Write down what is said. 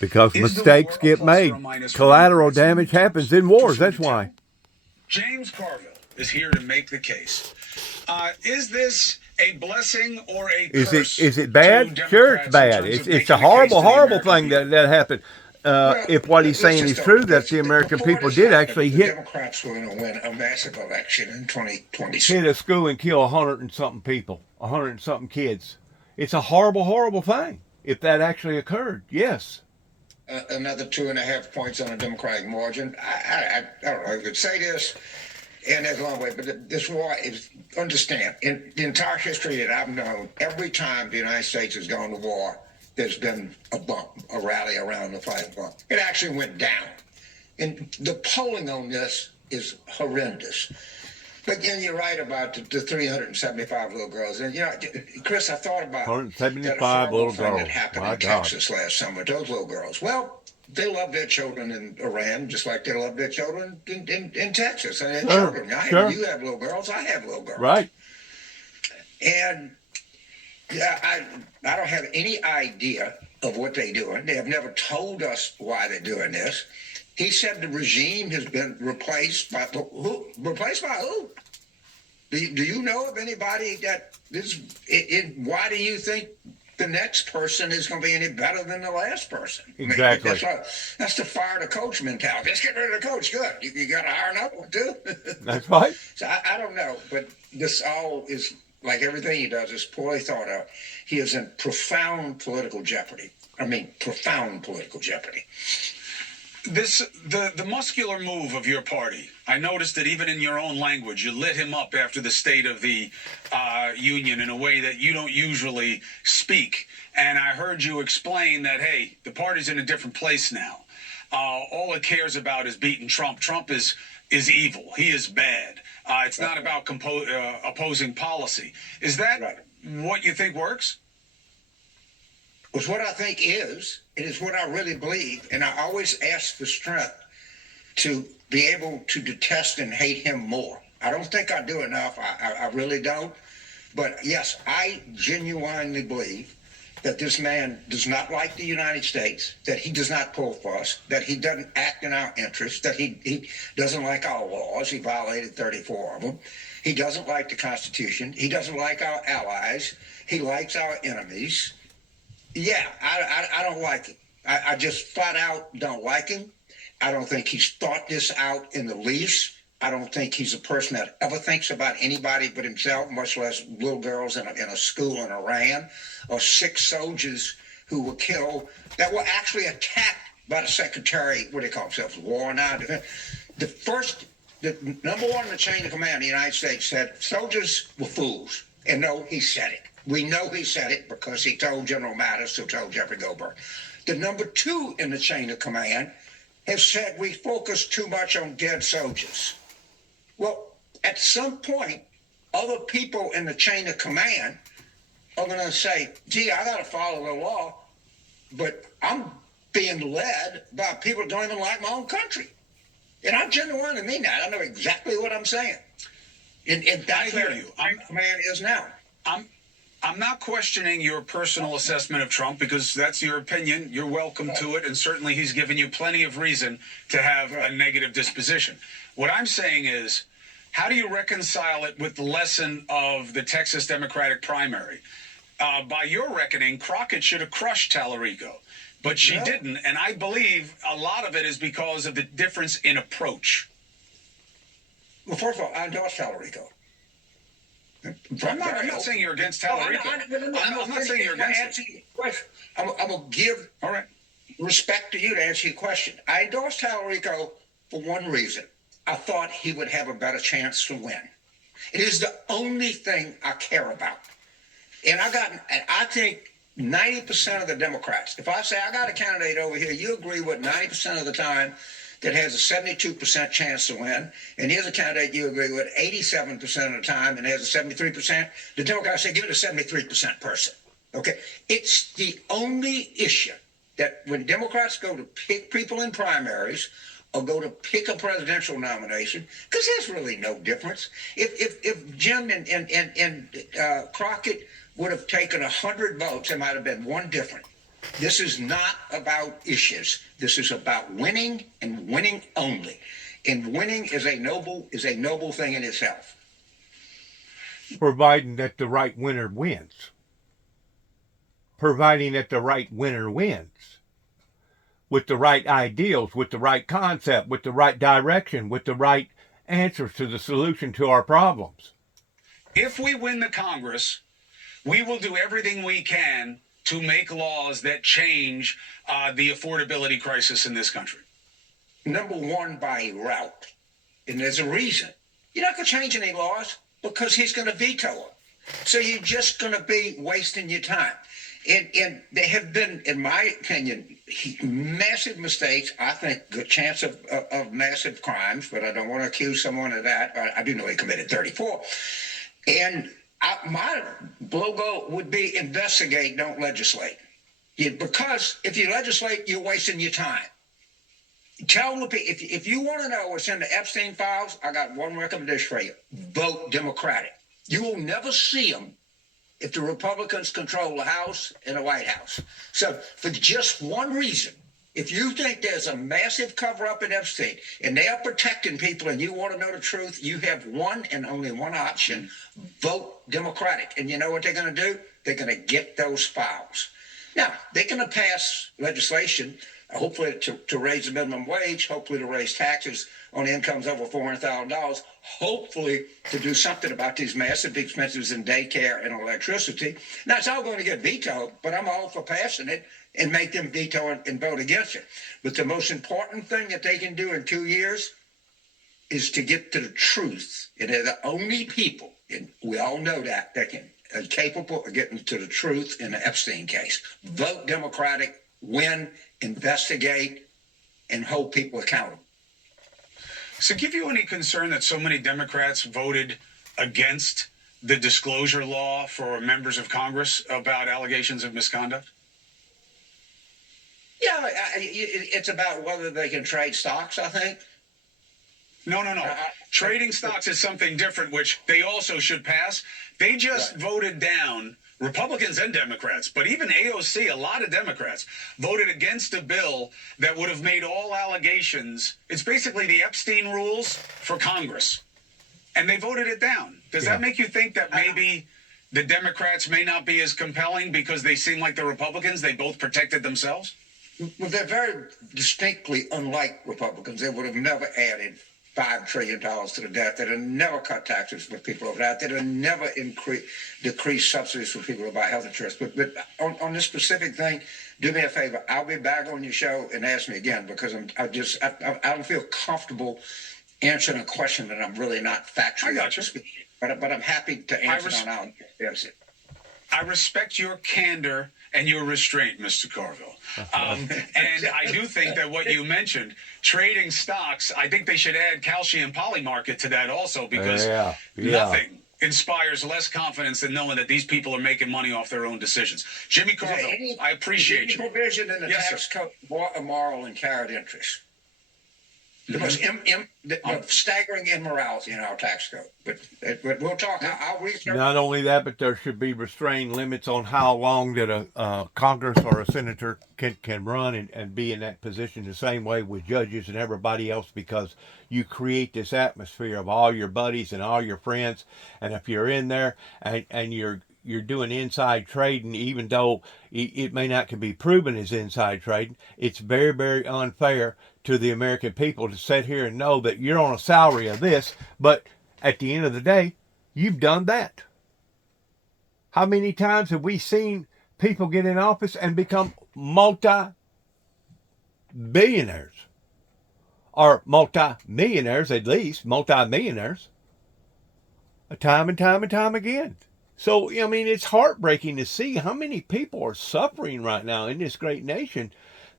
Because Is the mistakes war a get plus or made. a minus for Collateral Democrats? damage happens in wars. That's why. James Carville is here to make the case. Is this a blessing or a curse Is it to bad? Sure, it's Democrats in bad. terms of It's a making the case horrible, to the horrible American thing people? that happened. Well, If what he's let's saying just is start true, with that this. the American Before people this did happened, actually the hit Democrats were going to win a massive election in 2020. hit a school and kill 100 and something people, 100 and something kids. It's a horrible, horrible thing. If that actually occurred, yes. Another 2.5 points on a Democratic margin. I don't know if I could say this, and there's a long way, but this war is, understand, in the entire history that I've known, every time the United States has gone to war, there's been a bump, a rally around the fight bump. It actually went down. And the polling on this is horrendous. But then you're right about the 375 little girls. And, Chris, I thought about that 175 horrible little thing that girls. happened My in God. Texas last summer, those little girls. Well, they love their children in Iran just like they love their children in Texas. And their children. Sure. You have little girls, I have little girls. Right. And I don't have any idea of what they're doing. They have never told us why they're doing this. He said the regime has been replaced by who? Replaced by who? Do you know of anybody that is? Why do you think the next person is going to be any better than the last person? Exactly. That's the fire the coach mentality. Let's get rid of the coach. Good. You got to hire another one too. That's right. So I don't know, but this all is like everything he does is poorly thought out. He is in profound political jeopardy. I mean, profound political jeopardy. The muscular move of your party. I noticed that even in your own language, you lit him up after the State of the Union in a way that you don't usually speak. And I heard you explain that, hey, the party's in a different place now. All it cares about is beating Trump. Trump is evil. He is bad. It's not about opposing policy. Is that what you think works? Was what I think is. It is what I really believe. And I always ask for strength to be able to detest and hate him more. I don't think I do enough. I really don't. But yes, I genuinely believe that this man does not like the United States, that he does not pull for us, that he doesn't act in our interests, that he doesn't like our laws. He violated 34 of them. He doesn't like the Constitution. He doesn't like our allies. He likes our enemies. Yeah, I don't like him. I just flat out don't like him. I don't think he's thought this out in the least. I don't think he's a person that ever thinks about anybody but himself, much less little girls in a school in Iran, or 6 soldiers who were killed that were actually attacked by the secretary, what do they call themselves, war now. The number one in the chain of command of the United States said soldiers were fools. And no, he said it. We know he said it because he told General Mattis, who told Jeffrey Goldberg. The number 2 in the chain of command has said we focus too much on dead soldiers. Well, at some point, other people in the chain of command are going to say, gee, I got to follow the law, but I'm being led by people who don't even like my own country. And I genuinely mean that. I know exactly what I'm saying. And that's where command is now. I'm not questioning your personal assessment of Trump because that's your opinion. You're welcome to it. And certainly he's given you plenty of reason to have a negative disposition. What I'm saying is, how do you reconcile it with the lesson of the Texas Democratic primary? By your reckoning, Crockett should have crushed Tallarico, but she didn't. And I believe a lot of it is because of the difference in approach. Well, first of all, I endorse Tallarico. I'm not saying you're against Tallarico. I'm not saying you're against it. I'm going to give all right respect to you to answer your question. I endorsed Tallarico for one reason. I thought he would have a better chance to win. It is the only thing I care about. And I think 90% of the Democrats, if I say I got a candidate over here, you agree with 90% of the time that has a 72% chance to win, and here's a candidate you agree with 87% of the time and has a 73%, the Democrats say give it a 73% person. Okay? It's the only issue that when Democrats go to pick people in primaries or go to pick a presidential nomination, because there's really no difference. If Jim and Crockett would have taken 100 votes, there might have been one different. This is not about issues. This is about winning and winning only. And winning is a noble thing in itself. Providing that the right winner wins. Providing that the right winner wins. With the right ideals, with the right concept, with the right direction, with the right answers to the solution to our problems. If we win the Congress, we will do everything we can to make laws that change the affordability crisis in this country. Number one, by route. And there's a reason. You're not going to change any laws because he's going to veto them. So you're just going to be wasting your time. And there have been, in my opinion, massive mistakes. I think good chance of massive crimes, but I don't want to accuse someone of that. I do know he committed 34. And my logo would be investigate, don't legislate. Because if you legislate, you're wasting your time. Tell the people, if you want to know what's in the Epstein files, I got one recommendation for you. Vote Democratic. You will never see them if the Republicans control the House and the White House. So for just one reason, if you think there's a massive cover-up in Epstein and they are protecting people and you want to know the truth, you have one and only one option: vote Democratic. And you know what they're going to do? They're going to get those files. Now, they're going to pass legislation, hopefully to raise the minimum wage, hopefully to raise taxes on incomes over $400,000, hopefully to do something about these massive expenses in daycare and electricity. Now, it's all going to get vetoed, but I'm all for passing it and make them veto and vote against it. But the most important thing that they can do in 2 years is to get to the truth. And they're the only people, and we all know that are capable of getting to the truth in the Epstein case. Vote Democratic, win, investigate, and hold people accountable. So give you any concern that so many Democrats voted against the disclosure law for members of Congress about allegations of misconduct? Yeah, it's about whether they can trade stocks, I think. No. Trading stocks is something different, which they also should pass. They just voted down, Republicans and Democrats, but even AOC, a lot of Democrats, voted against a bill that would have made all allegations. It's basically the Epstein rules for Congress. And they voted it down. Does that make you think that maybe the Democrats may not be as compelling because they seem like the Republicans? They both protected themselves? Well, they're very distinctly unlike Republicans. They would have never added $5 trillion to the debt. They'd have never cut taxes for people over that. They'd have never decreased subsidies for people who buy health insurance. But on this specific thing, do me a favor. I'll be back on your show and ask me again, because I don't feel comfortable answering a question that I'm really not factually. I got you. But I'm happy to answer it on our answer. I respect your candor and your restraint, Mr. Carville. And I do think that what you mentioned, trading stocks, I think they should add Kalshi and Polymarket to that also, because nothing inspires less confidence than knowing that these people are making money off their own decisions. Jimmy Carville, I appreciate you. Any provision in the tax code for immoral and carried interest? The most staggering immorality in our tax code. But we'll talk. I'll research. Not only that, but there should be restrained limits on how long that a Congress or a senator can run and be in that position, the same way with judges and everybody else, because you create this atmosphere of all your buddies and all your friends. And if you're in there and you're doing inside trading, even though it may not can be proven as inside trading, it's very, very unfair to the American people to sit here and know that you're on a salary of this, but at the end of the day, you've done that. How many times have we seen people get in office and become multi-billionaires? Or multi-millionaires, at least, multi-millionaires. Time and time and time again. So, I mean, it's heartbreaking to see how many people are suffering right now in this great nation